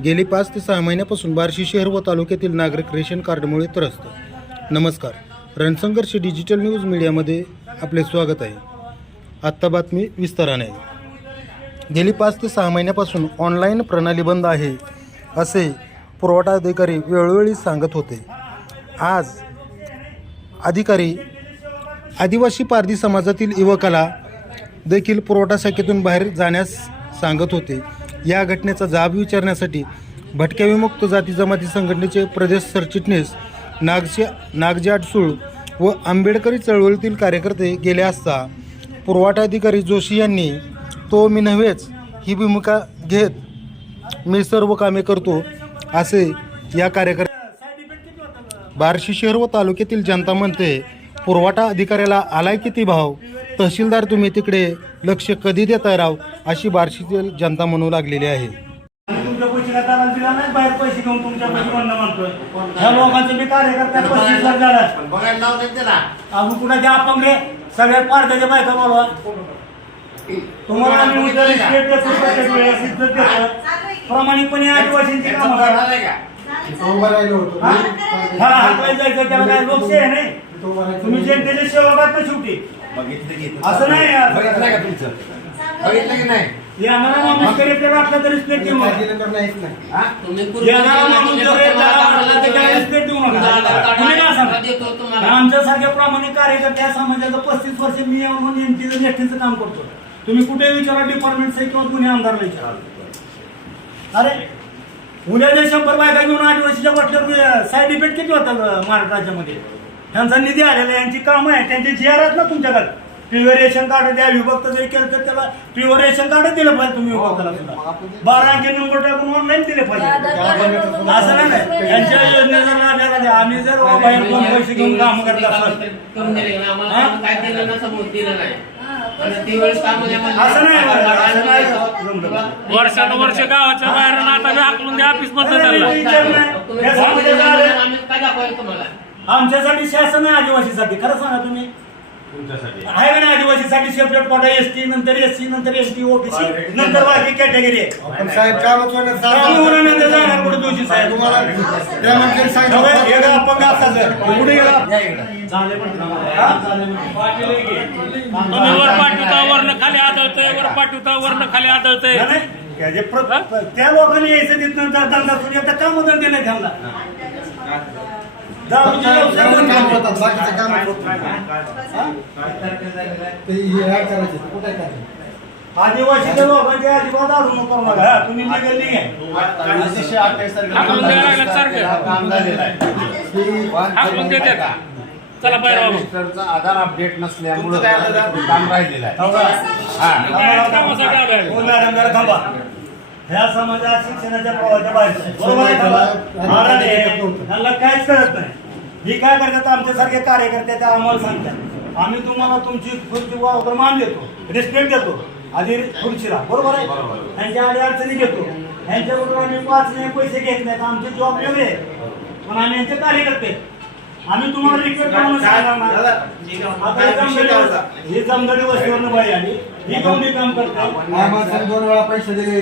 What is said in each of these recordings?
गेली 5 ते 6 महिन्यापासून बार्शी शहर व तालुक्यातील नागरिक रेशन कार्डमुळे त्रस्त. नमस्कार, रणसंघर्ष डिजिटल न्यूज मीडियामध्ये आपले स्वागत आहे. आत्ता बातमी विस्ताराने. गेली 5 ते 6 महिन्यापासून ऑनलाईन प्रणाली बंद आहे असे पुरवठा अधिकारी वेळोवेळी सांगत होते. आज अधिकारी आदिवासी पारधी समाजातील युवकाला देखील पुरवठा शाखेतून बाहेर जाण्यास सांगत होते. या घटनेचा जाब विचारण्यासाठी भटक्या विमुक्त जाती जमाती संघटनेचे प्रदेश सरचिटणीस नागजी आडसूळ व आंबेडकरी चळवळीतील कार्यकर्ते गेले असता पुरवठा अधिकारी जोशी यांनी तो मी नव्हेच ही भूमिका घेत मी सर्व कामे करतो असे या बार्शी शहर व तालुक्यातील जनता म्हणते. पुरवठा अधिकाऱ्याला आलाय किती भाव, तहसीलदार तुम्ही तिकडे लक्ष कधी देताय राव, अशी बार्शीतील जनता म्हणू लागलेली आहे. तुमच्या पैसे काय दिला नाही, बाहेर पैसे घेऊन तुमच्या पैसे बंद मानतोय. ह्या लोकांचे मी कार्यकर्त्या पस्तीस झाला अजून कुणाचे अपंग रे सगळ्या पारध्याच्या बायका बोलवा. तुम्हाला आम्ही उद्या रिस्पेक्ट देतो, प्रत्येक वेळेस इज्जत देतो. प्रामाणिकपणे आदिवासींची कामं करा. ह्याला हातवायला जायचं त्याला काय लोकशाही आहे नाही. तुम्ही जनतेचे सेवक आहात ना शेवटी. असं नाही येणारा माणूस तरी त्याला आपला तरी रिस्पेक्ट देऊ नका. येणारा माणूस त्याला रिस्पेक्ट देऊ नका. तुम्ही काय सांगा, आमच्यासारख्या प्रामाणिक कार्यकर्त्या समाजाचं 35 वर्ष मी म्हणून एनटीचं नेष्टीचं काम करतो. तुम्ही कुठे विचारा, डिपार्टमेंट किंवा कुणी आमदारला विचारा. अरे उद्याच्या 100 बायका घेऊन आदिवासीच्या वाटल्यावर साईड इफेक्ट किती होतात महाराष्ट्राच्यामध्ये. त्यांचा निधी आलेला आहे, यांची कामं आहे, त्यांचे जी आर आहेत ना तुमच्याकडे. प्युअर रेशन कार्ड द्या, विभक्त जरी केलं तर त्याला प्युअर रेशन कार्ड दिलं पाहिजे. तुम्ही विभक्ताला सुद्धा 12 अंकी नंबर टाकून ऑनलाईन दिले पाहिजे. असं नाही यांच्या योजनेचा लाभ घ्यायला द्या. आम्ही जर बाहेर कोण पैसे घेऊन काम करत असाल असं नाही. वर्षानुवर्ष गावाच्या बाहेर आता हाकलून द्या ऑफिस आमच्यासाठी शासन आहे, आदिवासीसाठी. खरं सांगा तुम्ही आहे का नाही. आदिवासीसाठी सेपरेट कोटा, एसटी नंतर एससी नंतर एसटी ओबीसी नंतर बाकी कॅटेगरी आहे. दोषी साहेब तुम्हाला अपंग कुठे गेला वर पाठवता वरनं खाली आदळतंय, वर पाठवता वरनं खाली आदळतंय. त्या लोकांनी यायचं तिथं धंदा सुरू आता काम धंदे नाही त्यांना. आदिवासीच्या लोकांचे अजिबात आढळून नको बघा. तुम्ही लिगल नाही आहे. हाकलून द्यायला लागलं सारखं हाकलून देतात. चला बाहेर आधार अपडेट नसल्यामुळे काम राहिलेलं आहे. मॅडम जरा थांबा. ह्या समाजात शिक्षणाच्या प्रवाहाच्या बाहेर बरोबर आहे. त्यांना काहीच करत नाही. ही काय करतात, आमच्यासारखे कार्यकर्ते त्या आम्हाला सांगतात. आम्ही तुम्हाला तुमची खुर्ची वावर मान देतो, रिस्पेक्ट देतो आधी खुर्चीला. बरोबर आहे. त्यांच्या आडी अडचणी घेतो. यांच्याबरोबर आम्ही 5 नाही पैसे घेत नाहीत. आमचे जॉब वेगळे पण आम्ही यांचे कार्यकर्ते. आम्ही तुम्हाला रिक्वेस्ट करून ही जमदारी वस्तीवर बाई आली, ही गौंडी काम करते. 2 वेळा पैसे दिले ही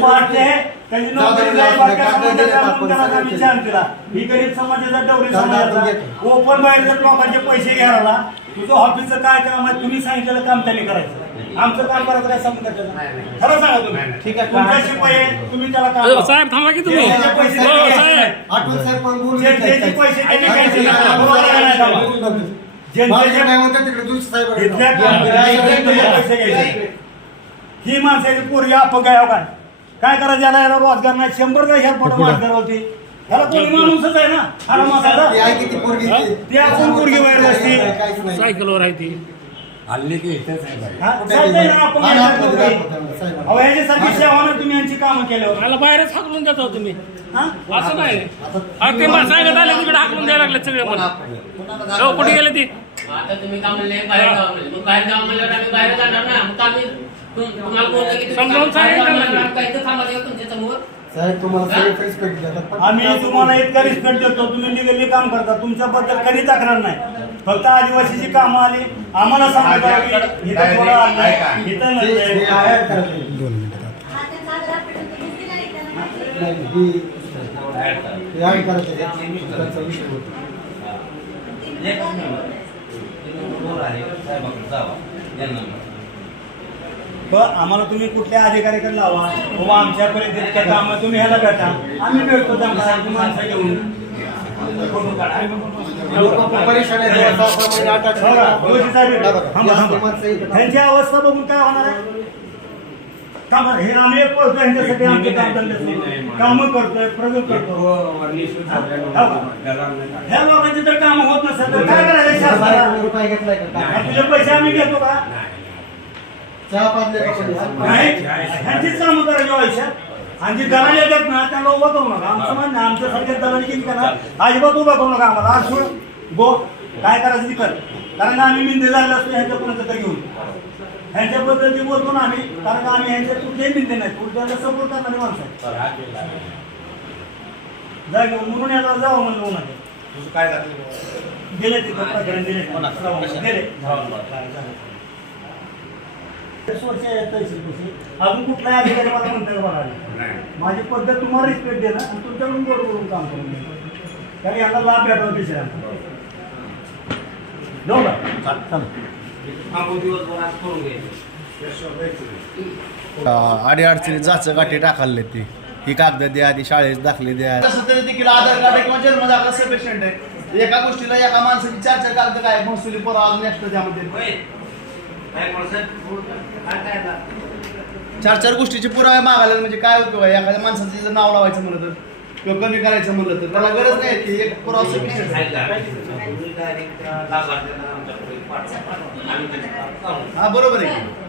वाटते त्यांची नोकरी आम्ही छान केला. ही गरीब समाजाचा, डवरी समाजाचा ओपन बाहेर जर लोकांचे पैसे घ्यायला तुझं ऑफिसचं काय काम आहे, तुम्ही सांगितलेलं काम त्यांनी करायचं. आमचं काम करायचं काय समजा खरं सांगा तुम्ही. ठीक आहे, तुमच्या शिपाई आहे, तुम्ही त्याला काम साहेब थांबा की तुम्ही पैसे ही माणसाची पोरगी अपंग आहे काय काय करायचं. याला रोजगार नाही. 100 का ह्या फोटो रोजगार होती. त्याला कोणी माणूसच आहे ना. हा माणसाला ती आपण पोरगी बाहेर असते सायकलवर आहे ती. याच्यासारखी सेवा तुम्ही यांची कामं केल्यावर मला बाहेरच हाकलून देतो तुम्ही. असं नाही ते मला सांगत आले तिकडे हाकलून द्यायला लागले सगळे. मला कुठे गेले ती. आता तुम्ही का म्हणले बाहेर जावा म्हणले, मग बाहेर जावा म्हणल्यावर आम्ही बाहेर जाणार ना. मग आम्ही तुम्हाला कोणतं किती समजावून सांगितलं काही थांबा देऊ तुमच्या समोर. आम्ही तुम्हाला इतका रिस्पेक्ट देतो. तुम्ही लिगली काम करता, तुमच्याबद्दल कधी तक्रार नाही. फक्त आदिवासीची कामं आली आम्हाला सांगायचं. आम्हाला तुम्ही कुठल्या अधिकाऱ्याकडे लावा किंवा आमच्यापर्यंत इतक्या कामं तुम्ही ह्याला भेटा आम्ही भेटतो त्यांना माणसं घेऊन त्यांची अवस्था बघून काय होणार आहे का बरं हे आम्ही एक करतो ह्यांच्यासाठी आमचे कामं करतोय प्रगत करतो ह्या लोकांची जर कामं होत नसेल तर काय करायचं शासनाला? तुझे पैसे आम्ही घेतो का नाही ह्यांचीच कामं करायची आयुष्यात आणि जी दलाली येतात ना त्यांना उभा करू नका आमचं म्हणणं आमच्यासारख्या दलाली किती करा अजिबात उभा करू नका आम्हाला आज सोड गो काय करायचं ती कर कारण आम्ही मिंदे झालेला असतो ह्यांच्या कोणाचं तर घेऊन ह्यांच्याबद्दल जे बोलतो ना आम्ही कारण आम्ही ह्यांच्या कुठलेही मिंदे नाही कुठल्याला सपोर्ट करणारे माणसं जा घेऊन म्हणून याला जावं म्हणलं उन्हाने काय गेले तिथं प्रकरण दिले गेले अजून कुठलाही अधिकारी मला म्हणतात बघा माझी पद्धत तुम्हाला रिस्पेक्ट देणं आणि तुमच्याकडून बरोबर करून काम करून देणं कारण याला लाभ भेटावा दुसऱ्यांना जाऊ का अडी अडचणी जाचं गाठी टाकाले ती ही कागद द्या आधी शाळेत दाखले द्या तसं तरी देखील आधार कार्ड किंवा जन्म दाखला सफिशियंट आहे एका गोष्टीला एका माणसाची 4 कागद काय महसुली पुरावा अजून एक्स्ट्रा त्यामध्ये 4 गोष्टीचे पुरावे मागायला म्हणजे काय उपयोग आहे एखाद्या माणसाचं जर नाव लावायचं म्हणलं तर किंवा कमी करायचं म्हणलं तर त्याला गरज नाही की एक पुरावा सफिशियंट आहे हा बरोबर आहे